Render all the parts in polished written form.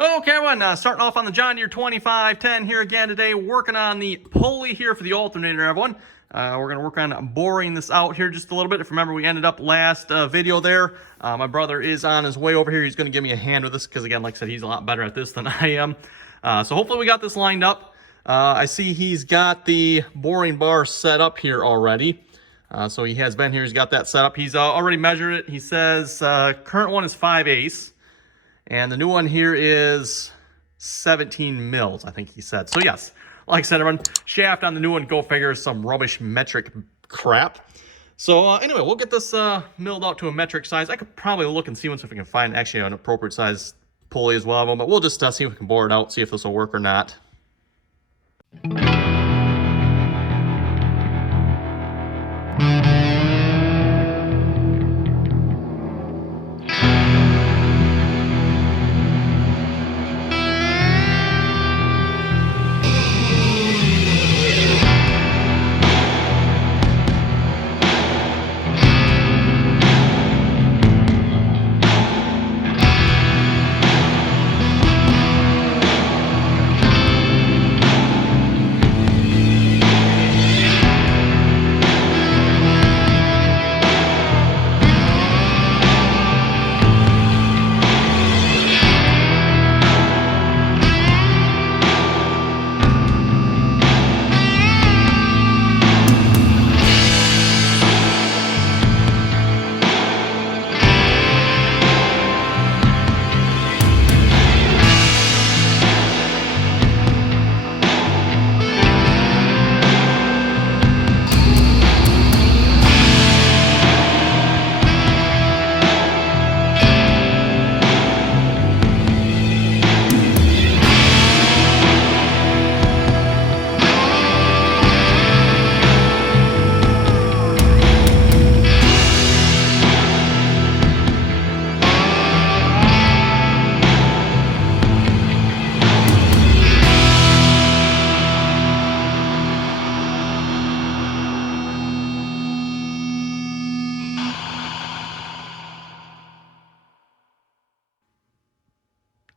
Okay, everyone, starting off on the John Deere 2510 here again today, working on the pulley here for the alternator, everyone. We're going to work on boring this out here just a little bit. If you remember, we ended up last video there. My brother is on his way over here. He's going to give me a hand with this because, again, like I said, he's a lot better at this than I am. So hopefully we got this lined up. I see he's got the boring bar set up here already. So he has been here. He's got that set up. He's already measured it. He says current one is 5/8. And the new one here is 17 mils, I think he said. So yes, like I said, everyone, shaft on the new one, go figure, some rubbish metric crap. So anyway, we'll get this milled out to a metric size. I could probably look and see once if we can find actually an appropriate size pulley as well, but we'll just see if we can bore it out, see if this will work or not.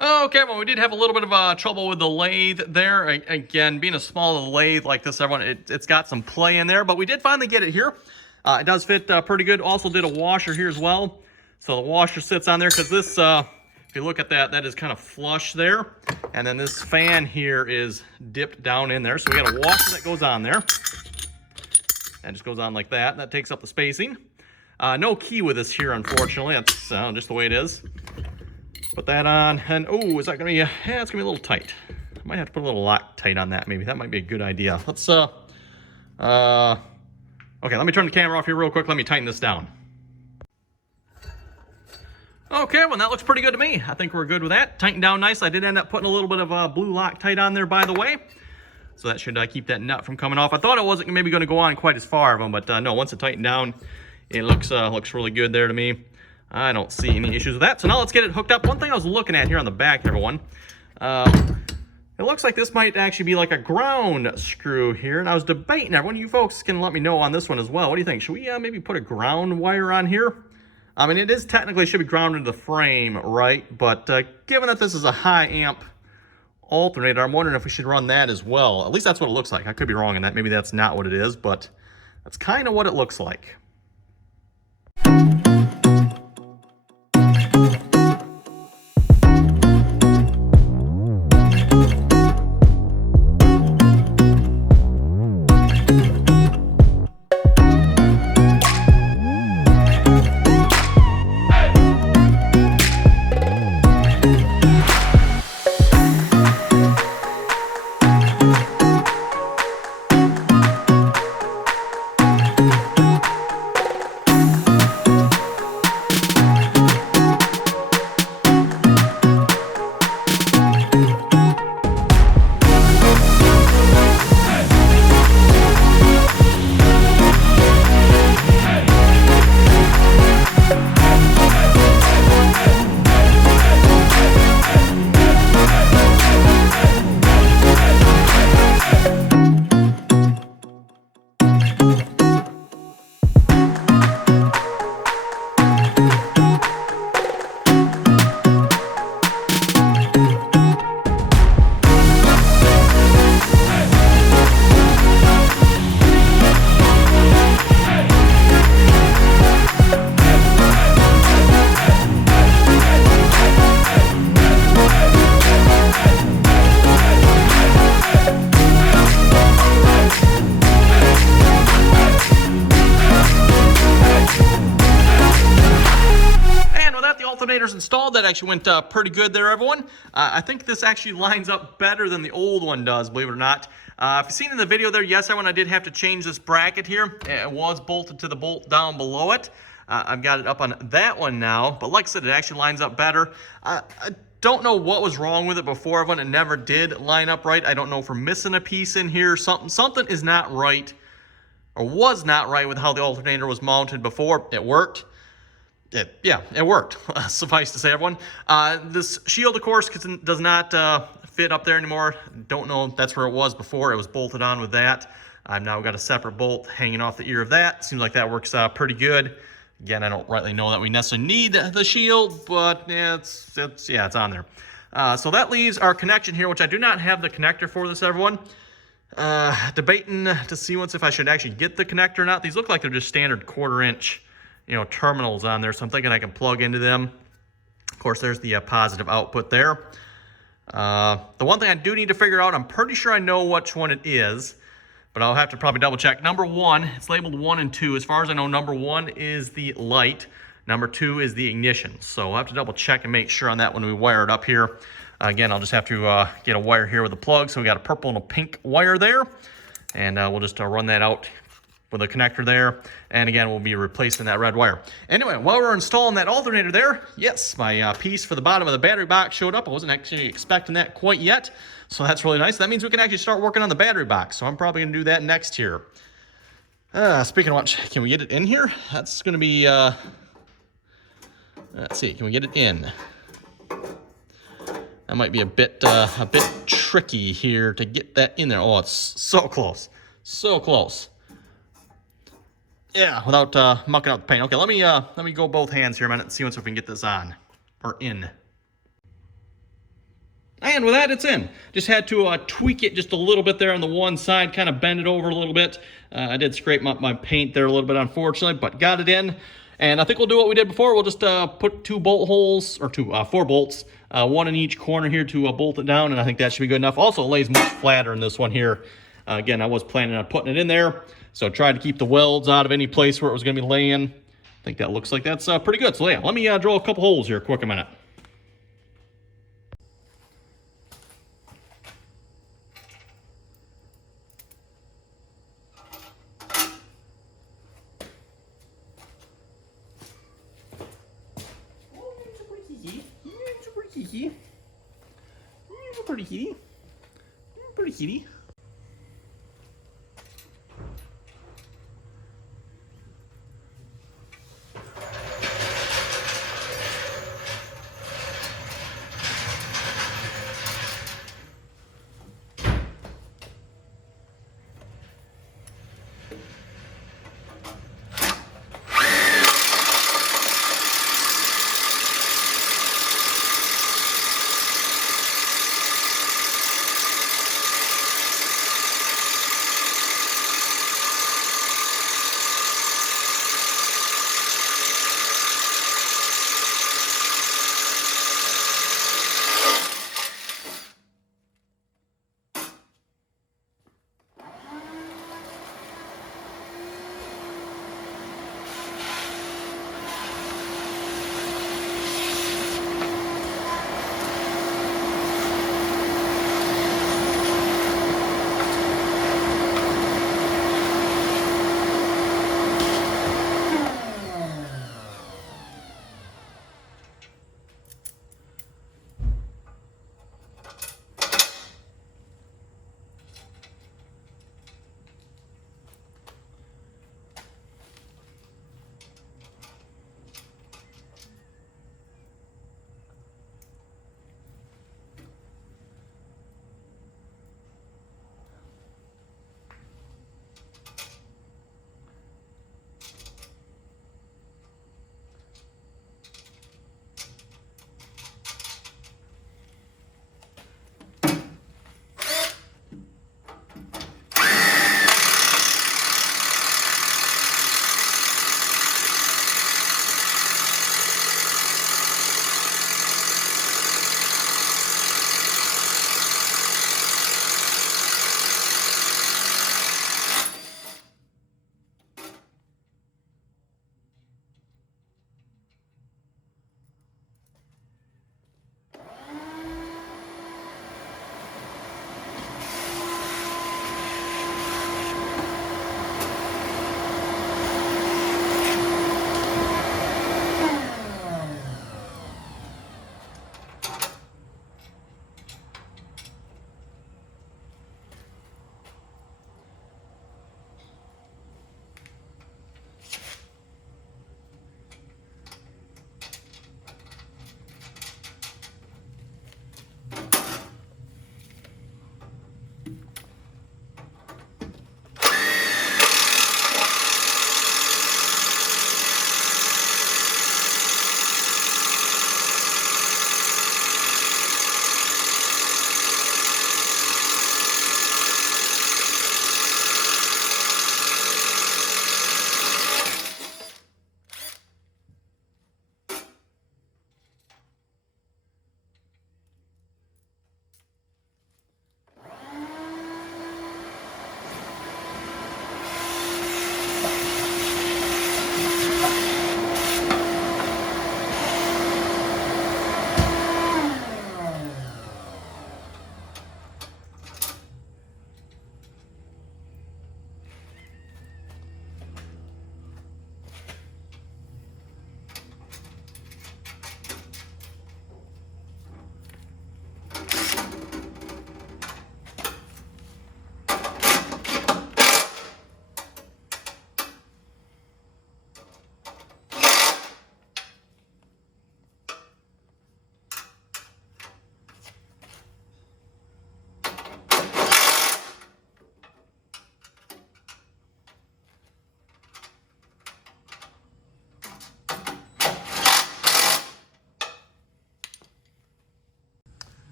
Okay, well, we did have a little bit of trouble with the lathe there. Again, being a small lathe like this, everyone, it's got some play in there, but we did finally get it here. It does fit pretty good. Also did a washer here as well. So the washer sits on there because this, if you look at that, that is kind of flush there. And then this fan here is dipped down in there. So we got a washer that goes on there. That just goes on like that. That takes up the spacing. No key with this here, unfortunately. That's just the way it is. Put that on, and oh, is that gonna be yeah, it's gonna be a little tight. I might have to put a little Loctite on that, maybe. That might be a good idea. Let's okay, let me turn the camera off here real quick. Let me tighten this down. Okay, well, that looks pretty good to me. I think we're good with that. Tightened down nice. I did end up putting a little bit of blue Loctite on there, by the way. So that should keep that nut from coming off. I thought it wasn't maybe gonna go on quite as far of them, but no, once it tightened down, it looks really good there to me. I don't see any issues with that. So now let's get it hooked up. One thing I was looking at here on the back, everyone, it looks like this might actually be like a ground screw here. And I was debating, everyone, you folks can let me know on this one as well. What do you think? Should we maybe put a ground wire on here? I mean, it is technically should be grounded to the frame, right? But given that this is a high amp alternator, I'm wondering if we should run that as well. At least that's what it looks like. I could be wrong in that. Maybe that's not what it is, but that's kind of what it looks like. actually went pretty good there, everyone. I think this actually lines up better than the old one does, believe it or not. If you've seen in the video there, yes, everyone, I did have to change this bracket here. It was bolted to the bolt down below it. I've got it up on that one now, but like I said, it actually lines up better. I don't know what was wrong with it before, everyone. It never did line up right. I don't know if we're missing a piece in here. Something is not right, or was not right with how the alternator was mounted before. It worked. Yeah, it worked. Suffice to say, everyone. This shield, of course, does not fit up there anymore. Don't know if that's where it was before. It was bolted on with that. I've now got a separate bolt hanging off the ear of that. Seems like that works pretty good. Again, I don't rightly know that we necessarily need the shield, but yeah, it's on there. So that leaves our connection here, which I do not have the connector for this, everyone. Debating to see once if I should actually get the connector or not. These look like they're just standard 1/4 inch, terminals on there, so I'm thinking I can plug into them. Of course, there's the positive output there. The one thing I do need to figure out, I'm pretty sure I know which one it is, but I'll have to probably double check. Number 1, it's labeled 1 and 2. As far as I know, number 1 is the light. Number 2 is the ignition. So I'll have to double check and make sure on that when we wire it up here. Again, I'll just have to get a wire here with a plug. So we got a purple and a pink wire there. And we'll just run that out with a connector there. And again, we'll be replacing that red wire. Anyway, while we're installing that alternator there, yes, my piece for the bottom of the battery box showed up. I wasn't actually expecting that quite yet. So that's really nice. That means we can actually start working on the battery box. So I'm probably going to do that next here. Speaking of which, can we get it in here? That's going to be, let's see, can we get it in? That might be a bit tricky here to get that in there. Oh, it's so close. So close. Yeah, without mucking up the paint. Okay, let me go both hands here a minute and see once if we can get this on or in. And with that, it's in. Just had to tweak it just a little bit there on the one side, kind of bend it over a little bit. I did scrape my paint there a little bit, unfortunately, but got it in. And I think we'll do what we did before. We'll just put 4 bolts, 1 in each corner here to bolt it down, and I think that should be good enough. Also, it lays much flatter in this one here. Again, I was planning on putting it in there, so try to keep the welds out of any place where it was going to be laying. I think that looks like that's pretty good. So yeah, let me drill a couple holes here quick a minute. Pretty heaty.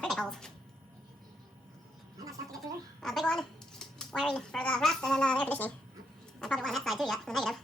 pretty big holes. I'm not sure to get through. A big one, wiring for the rest, and then the air conditioning. I probably want that side too yet, the negative.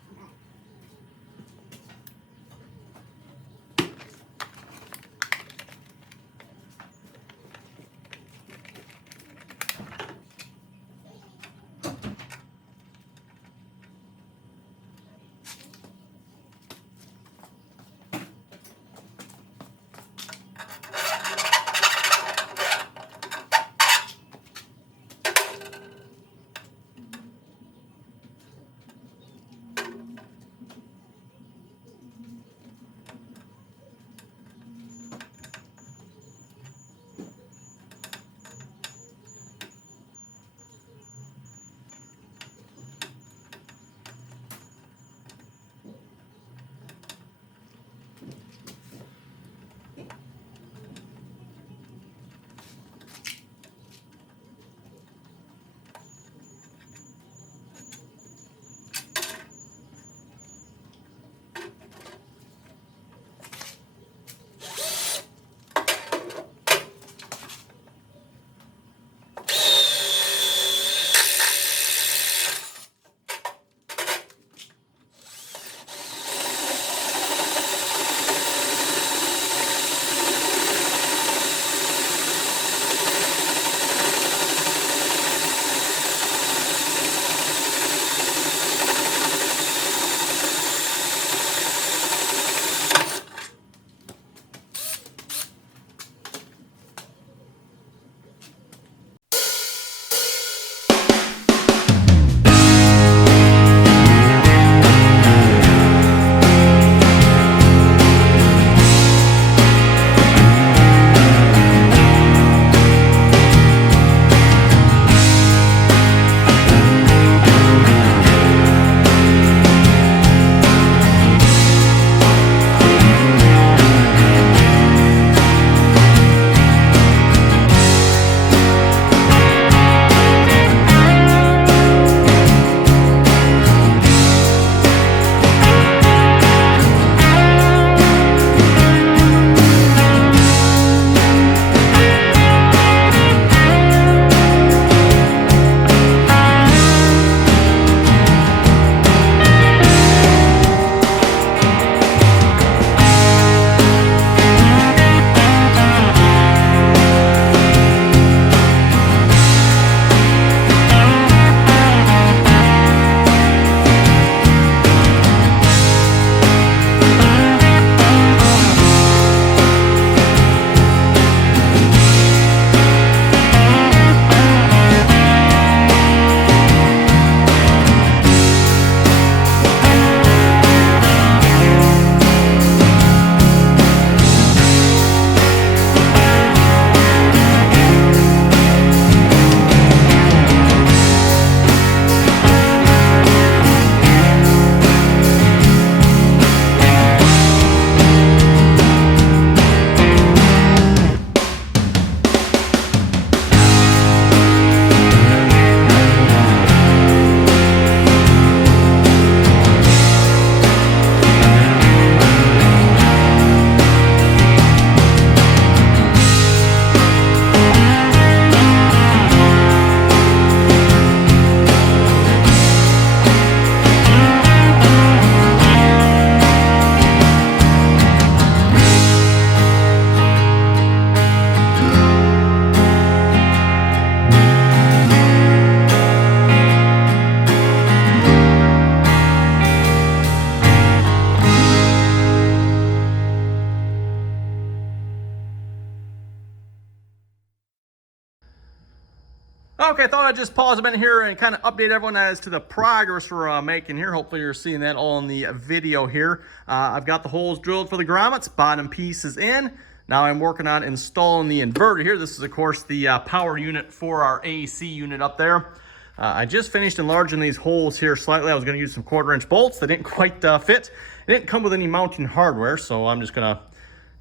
Okay, I thought I'd just pause a minute here and kind of update everyone as to the progress we're making here. Hopefully you're seeing that all in the video here. I've got the holes drilled for the grommets, bottom piece is in. Now I'm working on installing the inverter here. This is, of course, the power unit for our AC unit up there. I just finished enlarging these holes here slightly. I was going to use some 1/4-inch bolts. They didn't quite fit. It didn't come with any mounting hardware, so I'm just going to,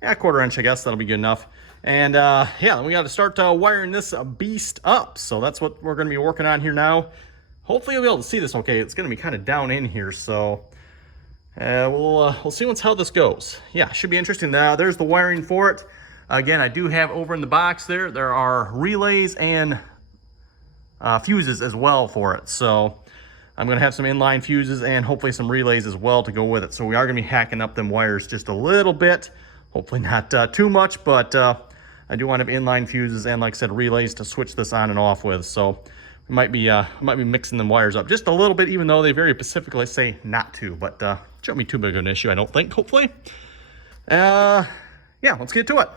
1/4-inch, I guess. That'll be good enough. And yeah, we got to start wiring this beast up. So that's what we're going to be working on here now. Hopefully you'll be able to see this okay. It's going to be kind of down in here, so we'll see how this goes. Yeah, should be interesting. There's the wiring for it. Again, I do have over in the box there are relays and fuses as well for it. So I'm going to have some inline fuses and hopefully some relays as well to go with it. So we are going to be hacking up them wires just a little bit. Hopefully not too much, but I do want to have inline fuses and, like I said, relays to switch this on and off with. So we might be mixing them wires up just a little bit, even though they very specifically say not to. But shouldn't be too big of an issue, I don't think, hopefully. Yeah, let's get to it.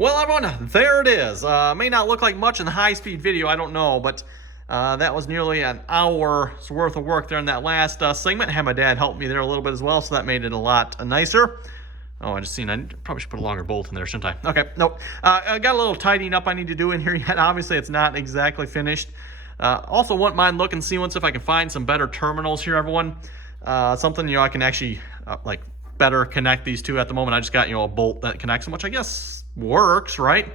Well, everyone, there it is. May not look like much in the high-speed video, I don't know, but that was nearly an hour's worth of work there in that last segment. I had my dad help me there a little bit as well, so that made it a lot nicer. Oh, I just seen, I probably should put a longer bolt in there, shouldn't I? Okay, nope. I got a little tidying up I need to do in here yet. Obviously, it's not exactly finished. Also, wouldn't mind looking and see once if I can find some better terminals here, everyone. Something, I can actually, like, better connect these two at the moment. I just got, you know, a bolt that connects them, which I guess works, right?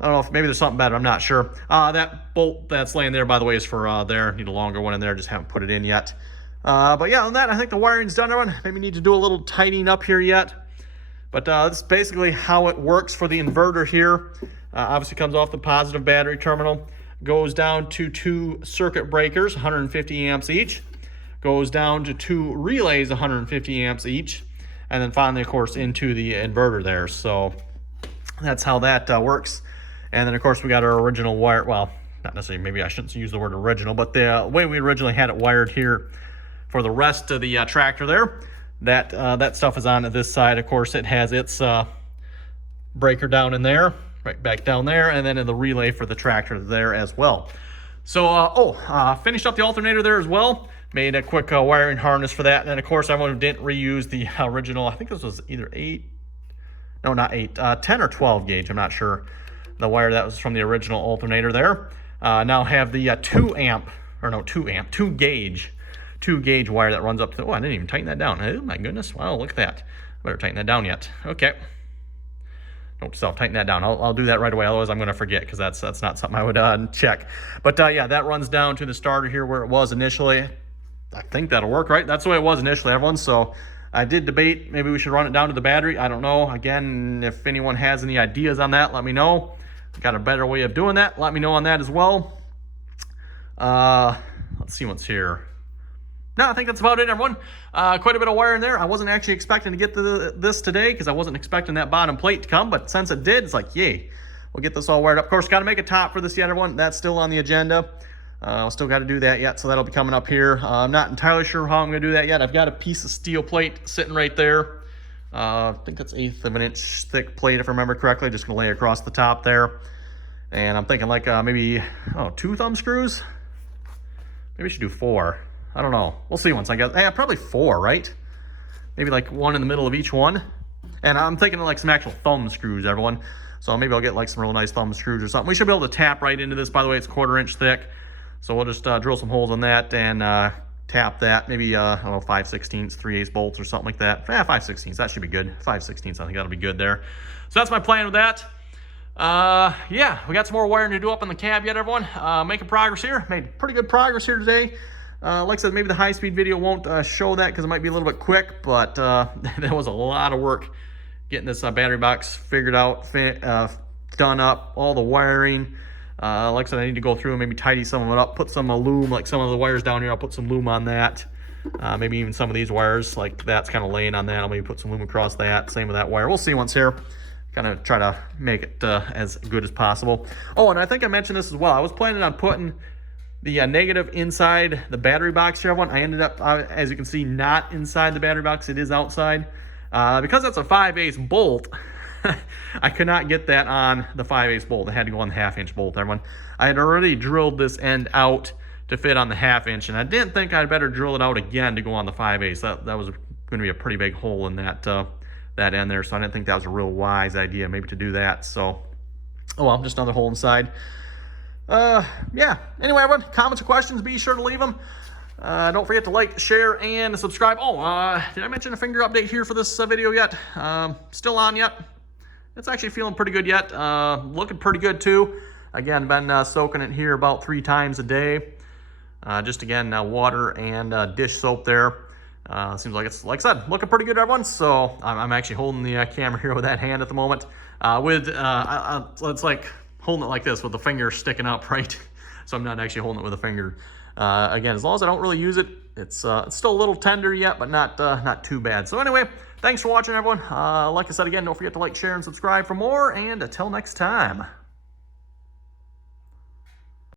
I don't know if maybe there's something better. I'm not sure. That bolt that's laying there, by the way, is for there. Need a longer one in there. Just haven't put it in yet. But yeah, on that, I think the wiring's done, everyone. Maybe need to do a little tidying up here yet. But this is basically how it works for the inverter here. Obviously comes off the positive battery terminal. Goes down to 2 circuit breakers, 150 amps each. Goes down to 2 relays, 150 amps each. And then finally, of course, into the inverter there. So that's how that works. And then, of course, we got our original wire. Well, not necessarily, maybe I shouldn't use the word original, but the way we originally had it wired here for the rest of the tractor there, that stuff is on this side. Of course, it has its breaker down in there, right back down there, and then in the relay for the tractor there as well. So, finished up the alternator there as well. Made a quick wiring harness for that. And then, of course, everyone didn't reuse the original, I think this was either 10 or 12 gauge, I'm not sure. The wire that was from the original alternator there. Now have the 2 gauge wire that runs up to, oh, I didn't even tighten that down. Oh my goodness, wow, look at that. Better tighten that down yet. Okay. Nope, tighten that down. I'll do that right away, otherwise I'm gonna forget, because that's not something I would check. But yeah, that runs down to the starter here where it was initially. I think that'll work, right? That's the way it was initially, everyone. So I did debate, maybe we should run it down to the battery. I don't know. Again, if anyone has any ideas on that, let me know. Got a better way of doing that, let me know on that as well. Let's see what's here. No, I think that's about it, everyone. Quite a bit of wire in there. I wasn't actually expecting to get this today because I wasn't expecting that bottom plate to come, but since it did, it's like, yay. We'll get this all wired up. Of course, got to make a top for this yet, everyone. That's still on the agenda. Still got to do that yet, so that'll be coming up here. I'm not entirely sure how I'm going to do that yet. I've got a piece of steel plate sitting right there. I think that's 1/8 of an inch thick plate, if I remember correctly. Just going to lay across the top there. And I'm thinking like maybe, 2 thumb screws? Maybe I should do 4. I don't know. We'll see once I get, probably 4, right? Maybe like 1 in the middle of each one. And I'm thinking of like some actual thumb screws, everyone. So maybe I'll get like some real nice thumb screws or something. We should be able to tap right into this. By the way, it's 1/4 inch thick. So we'll just drill some holes on that and tap that. Maybe, I don't know, 5/16, 3/8 bolts or something like that. 5/16, that should be good. 5/16, I think that'll be good there. So that's my plan with that. Yeah, we got some more wiring to do up on the cab yet, everyone. Making progress here. Made pretty good progress here today. Like I said, maybe the high-speed video won't show that because it might be a little bit quick, but there was a lot of work getting this battery box figured out, done up, all the wiring. Like I said, I need to go through and maybe tidy some of it up, put some loom, like some of the wires down here, I'll put some loom on that. Maybe even some of these wires, like that's kind of laying on that. I'll maybe put some loom across that, same with that wire. We'll see once here. Kind of try to make it as good as possible. Oh, and I think I mentioned this as well. I was planning on putting the negative inside the battery box here, everyone. I ended up, as you can see, not inside the battery box. It is outside. Because that's a 5/8 bolt, I could not get that on the 5/8 bolt. I had to go on the 1/2 inch bolt, everyone. I had already drilled this end out to fit on the 1/2 inch, and I didn't think I'd better drill it out again to go on the 5/8. That was going to be a pretty big hole in that that end there, so I didn't think that was a real wise idea maybe to do that. So, oh well, just another hole inside. Yeah. Anyway, everyone, comments or questions, be sure to leave them. Don't forget to like, share, and subscribe. Oh, did I mention a finger update here for this video yet? Still on yet? It's actually feeling pretty good yet. Looking pretty good too. Again, been soaking it here about 3 times a day. Just again, water and dish soap there. Seems like it's, like I said, looking pretty good, everyone. So I'm actually holding the camera here with that hand at the moment. It's like holding it like this with the finger sticking up, right? So I'm not actually holding it with a finger. Again, as long as I don't really use it, it's still a little tender yet, but not too bad. So anyway, thanks for watching, everyone. Like I said again, don't forget to like, share, and subscribe for more. And until next time.